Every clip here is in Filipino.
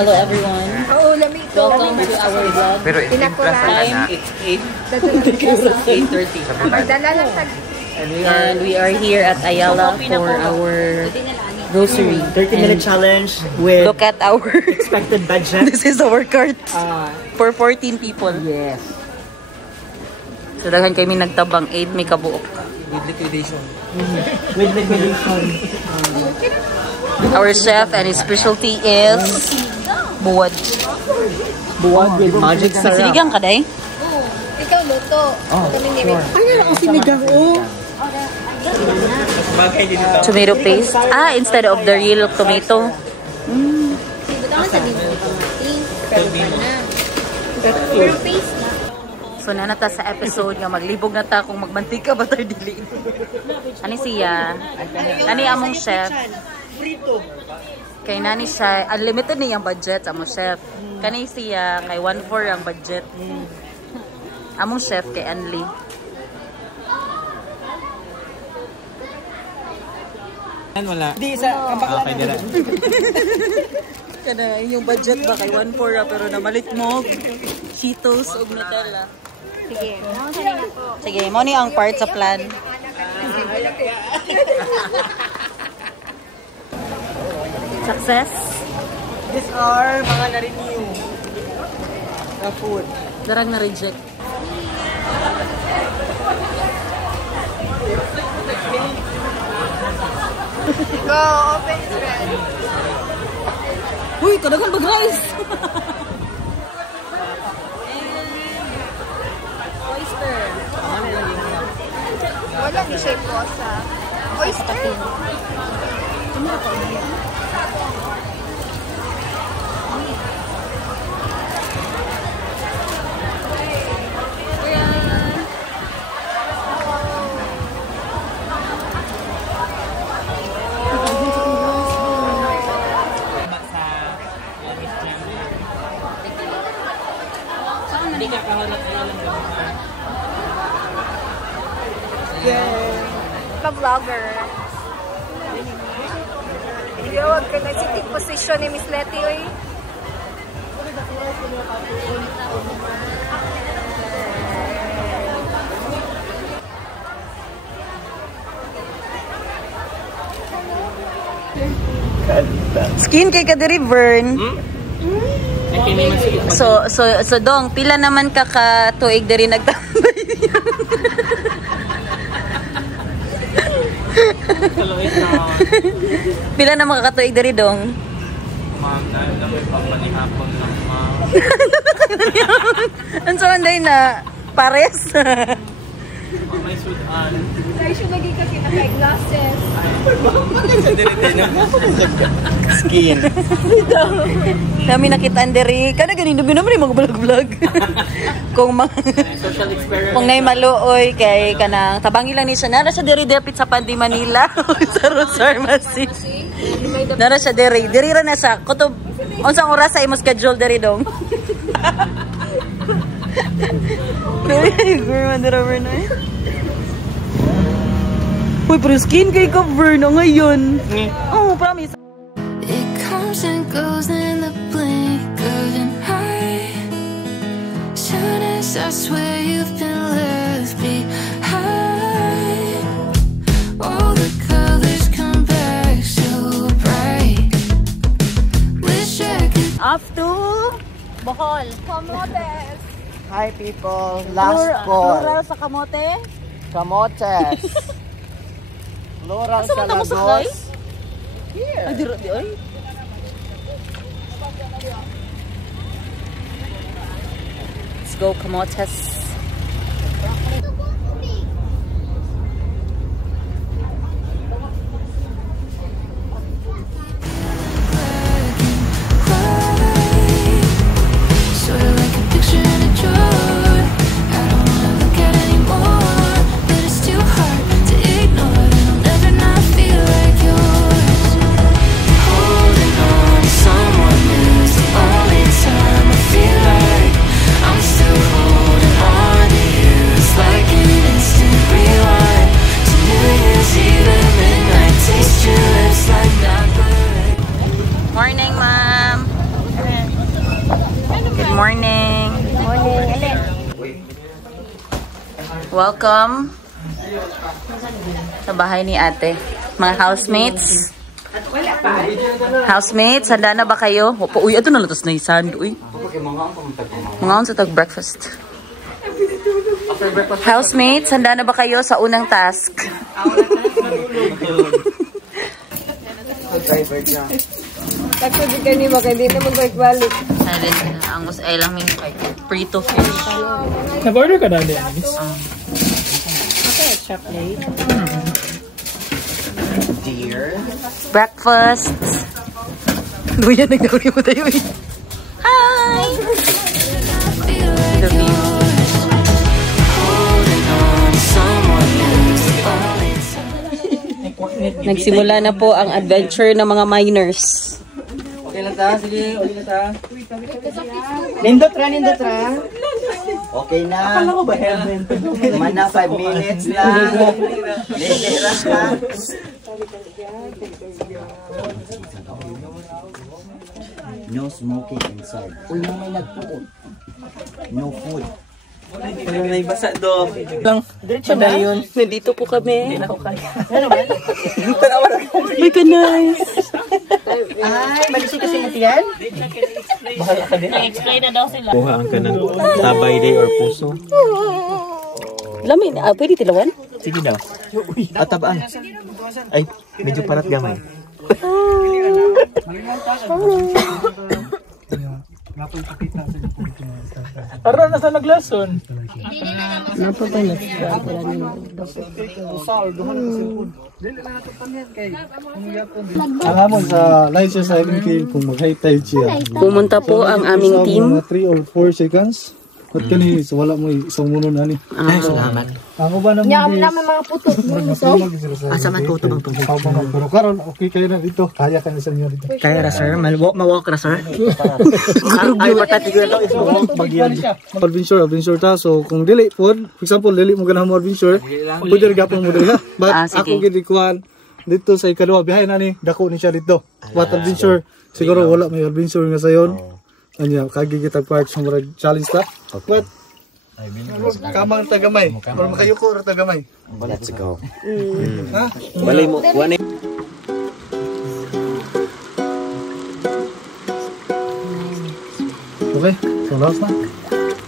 Hello everyone. Oo, lami ito. Welcome to our vlog. Pero Time, it's 8:30. Magdala lang sa... And we are here at Ayala for our grocery. 30-minute challenge with Look at our expected budget. this is our cart for 14 people. Yes. So daghan kami nagtabang 8 may kabuok. With liquidation. With liquidation. Our chef and his specialty is buwad. Buwag with magic syrup. Sinigang ka day? Oo. Ikaw luto. Ay, ako sinigang. Oh. Tomato paste. Instead of the real tomato. Pero paste na. So nanata sa episode nga maglibog na ta kung magmantika ba tayo dili. Ani siya? Ani among chef? Kay nani siya, unlimited ni yung budget among chef. Kani siya kay 1/4 ang budget. Among chef kay Anli. Wala. Di sa kabakla. Okay, dira. Kada yung budget ba kay 1/4 pero namalit mo Cheetos ug Nutella. Sige. Sige, mo ni ang part sa plan. Success. These are mga na-renew na food. Darang na-reject. Go, open is red. Uy, kadagan bag rice. Oyster. Wala di siya posa. Oyster. Vlogger. Iyawag ka na sitting position ni Miss Letty, oy. Skin kay ka diri Vern. So dong pila naman ka tuig diri nagtambay. Pila naman ka katuig diri dong? Anso anday na pares. May sudan. Ay, siya lagi ka kinaka-glasses. Skin. Kami nakitaan diri. Kada ganin naman yung mga vlog-vlog. Kung Social experiment. kung nay maluoy kay kanang tabangi lang ni siya. Nara siya diri dapit sa Pandi Manila. Sa Rose Pharmacy. Nara siya diri. Diri ra na sa kutob. Unsang oras sa imo schedule diri dong? Girl, mandira over na. Uy, pero skin kay cover na ngayon. Oh, promise. It comes and goes in the blink of an eye. Soon as I swear you've been left behind. All the colors come back so bright. Wish I could. Off to Bohol. Kamotes. Hi people, last call. Plural sa kamote. Kamotes. Plural Asa sa man mo sa Lagos. guys? Ay, diro di oy. Let's go kamotes. Sort of like a picture in a drawer. I don't wanna look at it anymore, but it's too hard to ignore that I'll never not feel like yours. Holding on to someone new's the only time I feel like I'm still holding on. Welcome sa bahay ni ate. Mga housemates. Housemates, handa na ba kayo? Opo, uy, ito na lutos na isand. Uy. Mga sa tag-breakfast. Housemates, handa na ba kayo sa unang task? Tagsabi ka ni Maka, hindi na mag-balik. Silent na. Ang mas ay lang may prito fish. Nag-order ka na din. Okay, chop plate. Dear. Breakfast. Luya, nagdawin mo tayo eh. Hi! Feel like yours. Holding on to someone else. All inside. Nagsimula na po ang adventure ng mga miners. Okay lang ta, sige, okay na ta. Nindot ra. Okay na. Akala ko ba heaven? Mana 5 minutes lang. Nindira ka. No smoking inside. Uy, may nagpuot. No food. Wala na ibasa do. Diretso na yun. Nandito po kami. Hindi na ako kaya. May kanay. Ay, malisi kasi mo tiyan? Bahala ka din. Explain na daw sila. Kuha ang kanang tabay day or puso. Lamin, pwede tilawan? Sige daw. Tabaan. Ay, medyo parat gamay. Ara na sa naglason. Ang hamon sa license sa MK kung mag-high tide siya. Pumunta po ang aming team. Mga 3 or 4 seconds. At kani, so wala mo isang muno na ni. Ay, salamat. Ako ba naman Nyam naman mga puto. Asa man tuto bang tungkol? Pero karon okay kayo na dito. Kaya ka na sa inyo dito. Kaya ra sir, mawalk ra sir. Ay, patati ko lang is bagyan. Adventure ta. So kung dili po, for example, dili mo ganang mo adventure, pwede rin gapon mo dili ha. But sige. ako gid kuan dito sa ikaduha biyahe na ni, dako ni siya dito. What adventure? Siguro wala may adventure nga sayon. Anya, kagigitag part sa murag challenge ta. But kamang tagamay. Or makayuko ra tagamay. Let's go. Ha? Walay mo, one. Okay, so last na.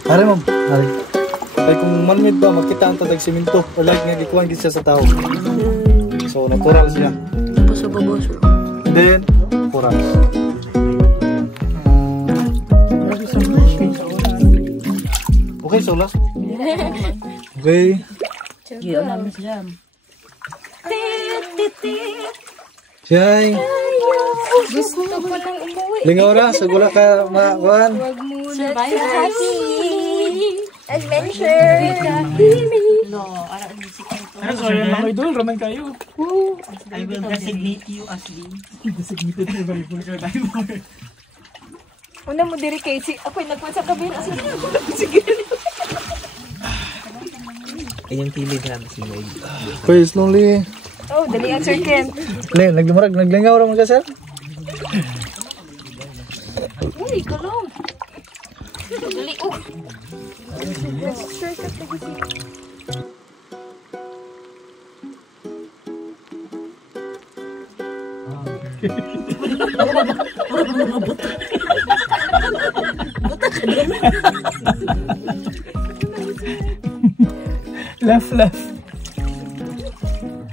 Are ma'am, are. Kaya kung manmid ba, makita ang tatag siminto o like nga gikuhan gid siya sa tao. So natural siya. Tapos sa baboso. And then, pura. Okay, so last. Okay. Yun namin siya. Siyay. Gusto ko lang umuwi. Lingaw ra, sa gula ka makuhan. Wag muna. Happy adventure. Ano sorry, mga idol, raman kayo. I will designate you as the designated survivor or diver. Una mo diri kay si ako'y nagkuhan sa kabila. Sige. Ayang kilid ha, si Lloyd. First, lonely. Oh, dali ang Sir Ken. Naglingaw ra mo ka, sir? Uy, kalong. Dali, oh. Shortcut lagi si. Laugh.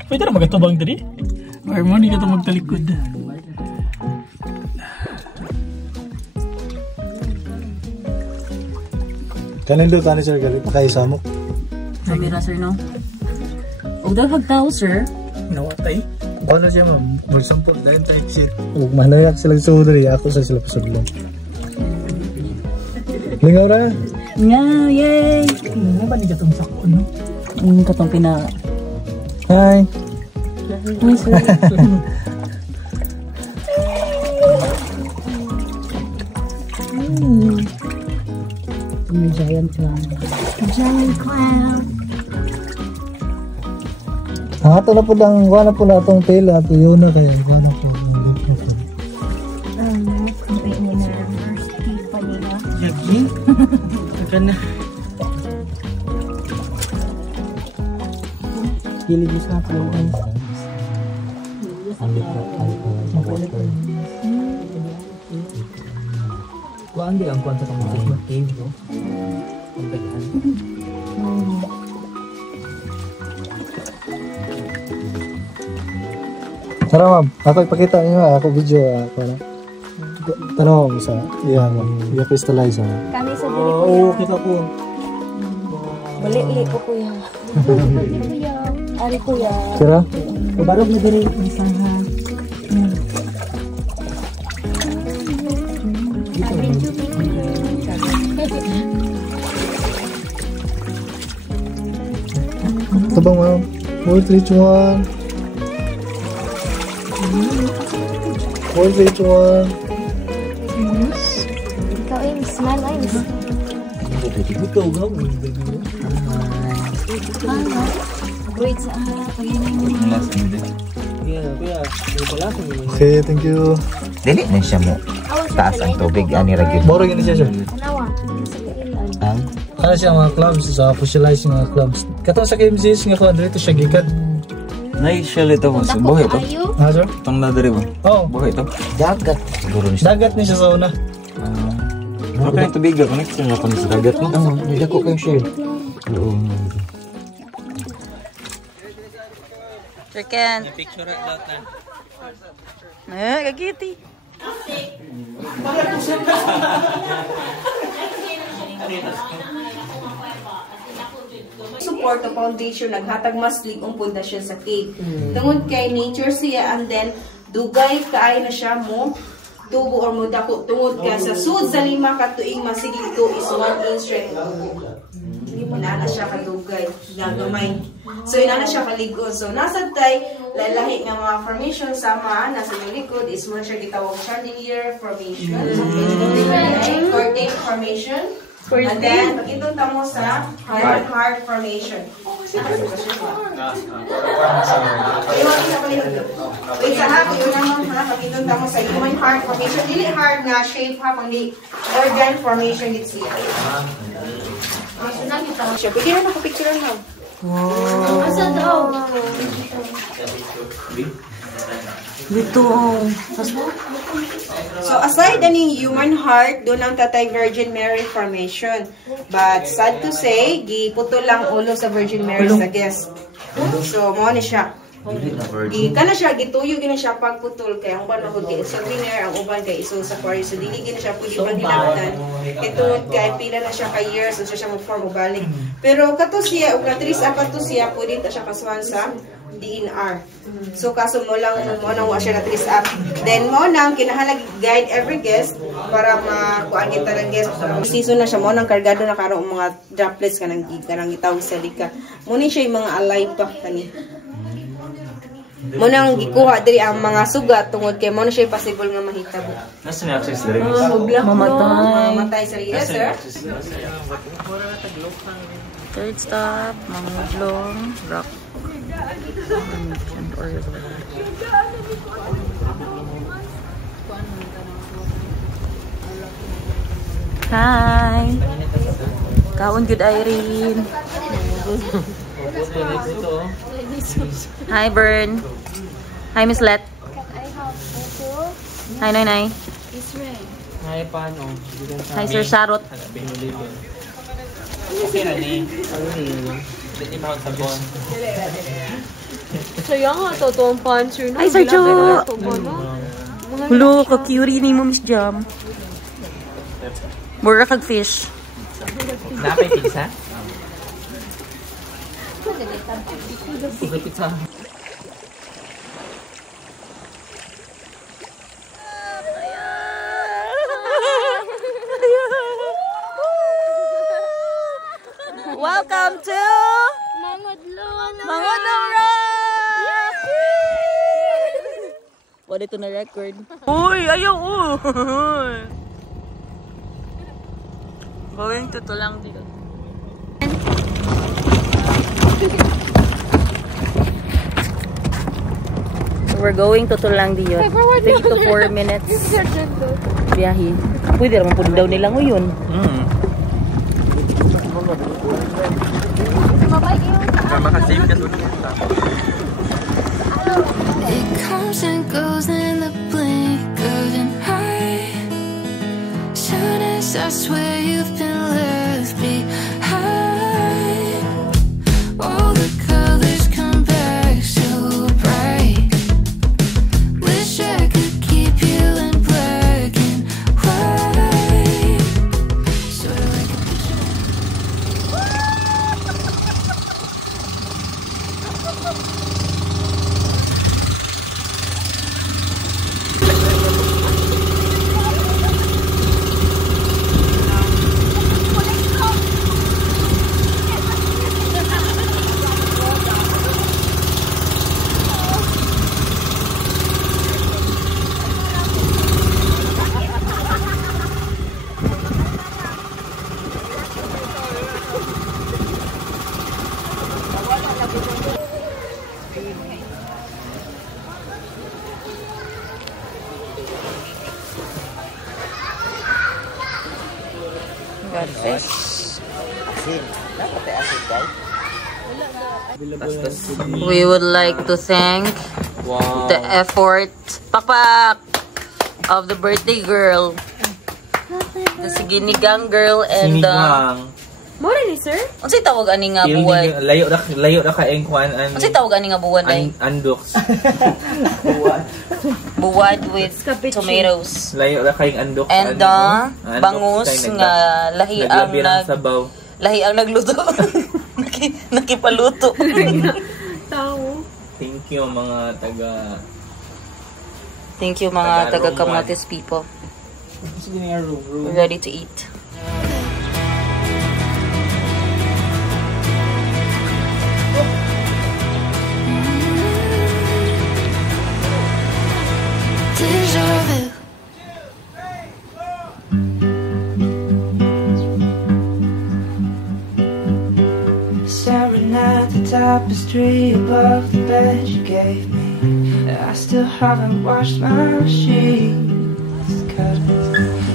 Pwede na magatubang dali? Or mo, hindi ka ito magtalikod. Kanin doon, sir, gali pakaisamok. Kamera, sir, no? Huwag daw hagtao, sir. Nawatay. Ano siya, ma'am? Mag-sampol, dahil tayo shit. Huwag manayak silang sudari, ako sa sila pasudlong. Lingaw ra. Nga, yay! Ano ba niya itong sako, no? Ang katong pina... Hi. Hi, sir. May giant clown. Giant clown. Ato na po lang, wala po na itong tela, tuyo na kaya, wala po. Lagi? Akan na. kilid mo sa kaluan. Kuan di ang kuan sa kamutis na cave no. Pagdagan. Tara ma'am, ako ipakita niyo ako video ako na. Tanong mo sa iya mo. Iya crystallize mo. Kami sa dili Oo, kita po. Bali-li ko kuya. Kuya. Ari kuya. Sira? Kabarog na diri isa ha. Ito bang ma'am? 4, 3, 2, 1. 4, 3, 2, 1. Ikaw ay smile ay. Ito go. Wait sa paghinay mo. Kuya, wala sa mo. Okay, thank you. Dili na siya mo. Taas ang tubig, ani ra gyud. Moro gini siya sir. Anawa. Sa kailan. Ang Kaya siya mga clubs, sa officialize mga clubs. Katong sa KMCS nga ko, dito siya gikan. Nay, shell ito mo. Buhay ito. Ayo. Ha sir? Itong nadari ba? Oo, Buhay ito. dagat siguro ni siya. dagat niya siya sa una. Ano ka yung tubig? Connection na pa sa dagat mo. Oo, nilako kayo share. Oo. Chicken. Picture lot na. Kagiti. Support the foundation naghatag mas ligong pundasyon sa cave. Tungod kay nature siya and then dugay kaay na siya mo tubo or mo dako tungod kay sa sud sa 5 ka tuig masigig to is 1 inch right inana siya kadugay gagamay. So inana siya kaligon. So nasa tay lalahi nga mga formation sama nasa likod is mo siya gitawag chandelier formation. Curtain formation. And then, pag-itong tamo sa heart formation. Wait sa ha, kung yun naman ha, pag-itong tamo sa human heart formation. Dili heart nga shape ha, kundi organ formation dito siya. Siya, pwede na nakapicture na. Asa daw? Dito. So aside ani human heart, doon ang tatay Virgin Mary formation. But sad to say, giputol lang ulo sa Virgin Mary sa guest. So mo ni siya. Kana siya gituyo gina siya pagputol kay ang uban magud sa dinner ang uban kay iso sa Aquarius. So dili gina siya pwede pagilabtan. Ito kay pila na siya ka years so siya mo-form balik. Pero kato siya ug katris apat to siya pwede ta siya kasuhan sa DNR. So kaso mo lang mo nang wa siya na trace up. Then mo nang kinahanglan guide every guest para makuan kita ng guest. Season na siya mo nang kargado na karon mga droplets kanang gitawag sa lika. Mo ni siya yung mga alive pa kani. Mo nang gikuha diri ang mga sugat tungod kay mo na siya possible nga mahitabo. Nasa may access diri? Mamatay sa yes sir. Third stop, Mangudlong, Rock. Hi. Kaon good Irene. Hi Bern. Hi Miss Let. Hi Nay Nay. Ay paano? Hi Sir Sarot. Okay na ni. Ano ni? Hindi ba sa bon? Sayang nga to ang puncher no. Ay Sir Jo. Hello, ka-curie ni mo Miss Jam. Mura kag fish. Napay pizza? Pizza. Welcome to Mangudlong Rock! What ito na record? Uy, ayaw! Going to Tulang dito. So we're going to Tulang dito. 3 to 4 minutes. Biyahe. Pwede naman po daw nila ngayon. Makasave ka doon. I swear you've been left behind. All the colors come back so bright. Wish I could keep you in black and white. Sort of like a picture. Godfish. We would like to thank the effort, pakpak, of the birthday girl, the Siginigang girl, and More ni sir? unsay tawag ani nga buwan? Layo ra ka engkwan Unsay tawag ani nga buwan ay? andoks. Buwad with tomatoes. Layo ra kay andoks. And bangus nga lahi ang nagluto. Nakipaluto. Tao. Thank you mga taga Camotes people. We're ready to eat. Deja vu. Staring at the tapestry above the bed you gave me. I still haven't washed my sheets, 'cause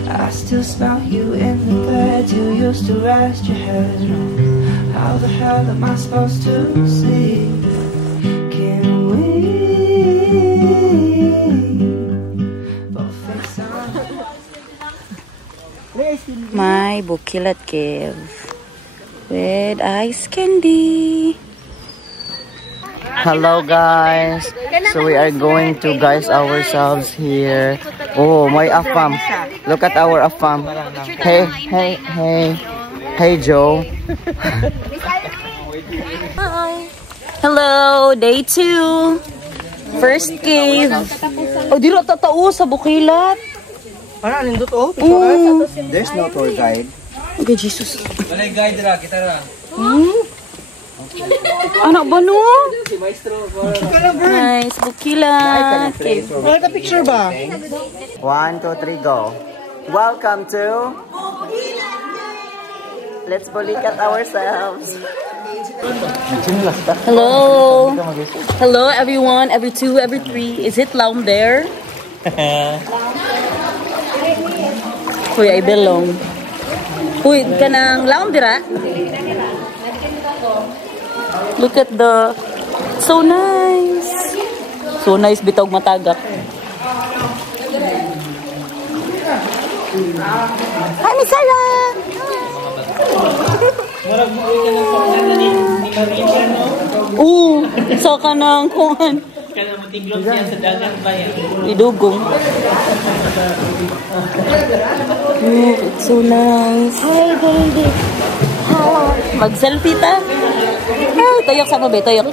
I still smell you in the bed you used to rest your head on. How the hell am I supposed to sleep? Can we both fix on? My Bukilat Cave with ice candy. Hello guys. So we are going to guys ourselves here. Oh, my afam. Look at our afam. Hey Joe. Hi. Hello, day 2. First cave. Oh, di ra tatao sa Bukilat. Para nindot oh. There's no tour guide. Okay, Jesus. Wala guide ra, kita ra. Anak ba no? Si Maestro. Nice, Bukilat. Okay. Wala ka picture ba? 1, 2, 3, go. Welcome to Let's Bulikat ourselves. Hello. Hello, everyone. Every 2, every 3. Is it Laum there? Uy, I belong. Uy, kanang Laum dira? Look at the... So nice. So nice, bitog matagak. Hi, Miss Sarah! So ka nang kuhan. Kana matiglog siya sa dagat ba yan? Idugong. It's so nice. Hi, baby. Mag-selfie ta. Tayok sama be, tayok.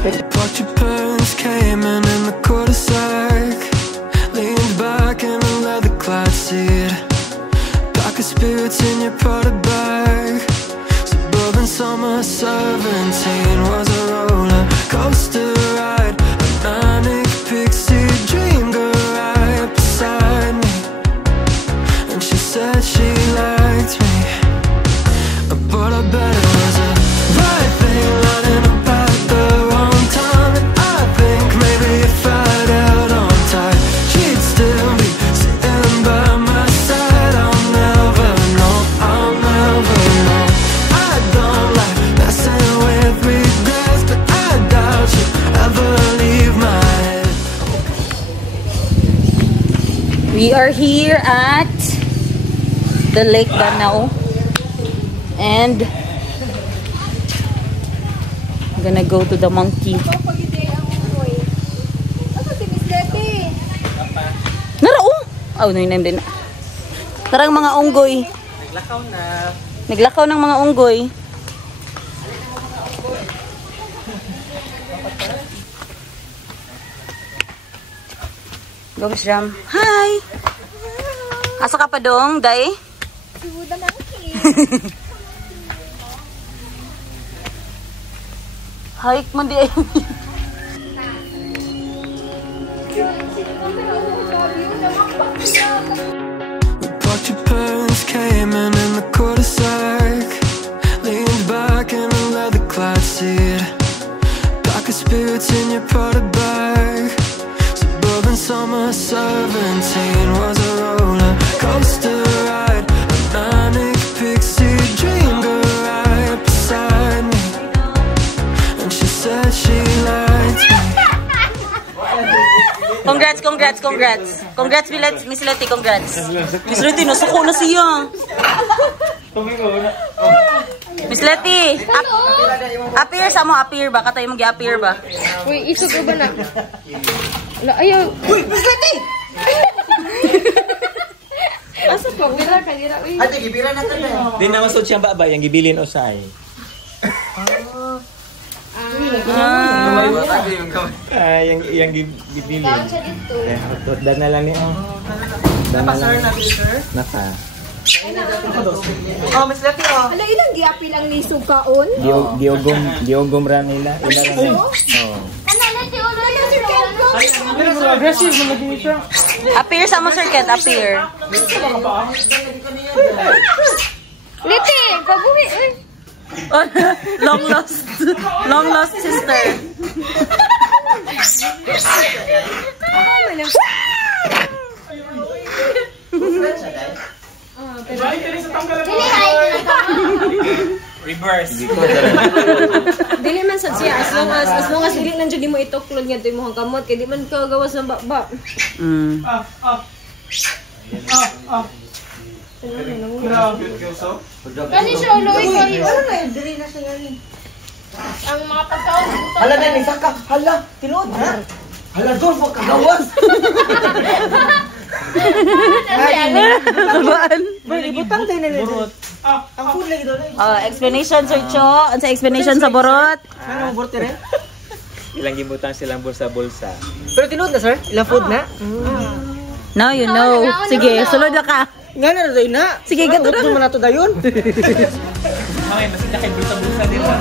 But your parents came in the cul-de-sac, leaned back in a leather-clad seat, pocket spirits in your Prada bag. Suburban summer 17 was a roller coaster ride, a manic pixie dream girl right beside me, and she said she liked me, but I bet it was a right thing lining up at the wrong time. And I think maybe if I'd held on tight, she'd still be sitting by my side. I'll never know. I don't like messing with me. We are here at the Lake Danao, and I'm gonna go to the monkey. Narao! Oh, nainam din. Tarang mga unggoy. Naglakaw na. Naglakaw ng mga unggoy. Go, Miss Jam. Hi! Asa ka pa dong, Day? Suda monkey. Hike mo di. But your parents came in the cul-de-sac, leaned back in a leather clad seat, pocket spirits in your Prada bag. Suburban summer 17 was a roller coaster ride, a manic pixie dreamed her right beside me, and she said she liked me. Congrats, congrats, congrats. Congrats, Miss Letty, congrats. Miss Letty, nasuko na siya. Miss Letty, appear sa mo, appear ba? Katayo mag-appear ba? Uy, isog ba na? Wala, ayaw. Uy, Miss Letty! Asa pa? Wala ka, dira. Uy. Ate, gibira na tayo. Di na masod siyang ba yung gibilin usay. Yung gibilin. Dan na lang ni Napasar na, sir? Naka. Oh, Miss Letty, oh. Ala, ilang giapi lang ni Sukaon? Giogom ra nila. Iba ra nila. Aggressive na lagi siya. Appear sa mo, Sir Ket, appear. Liti, pabuhi. Uy. Long lost sister. Reverse. Dili man sad siya as long as dili nandiyo di mo ituklod nga ito imong kamot kay di man ka gawas ng baba. Kani siya uloy ko. Ano na dili na siya ni. Ang mga pagkaon buto. Hala na ni saka. Hala, tinuod ha. Hala, doon mo kagawas. Sabaan. Ibutang tayo na nito. Ang food lagi doon. Explanation, Sir Cho. Ano sa explanation sa borot? Ano ang borte rin? Ilang gibutang silang bulsa-bulsa. Pero tinuod na, sir? Ilang food na? Now you know. Sige, sulod na ka. Nga na doon na. Sige, gato na. Gusto mo na ito dayon. Ay, masig na kay bulsa-bulsa nila.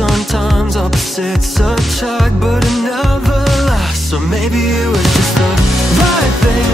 Sometimes opposites attract, but it never lasts. So maybe it was just the right thing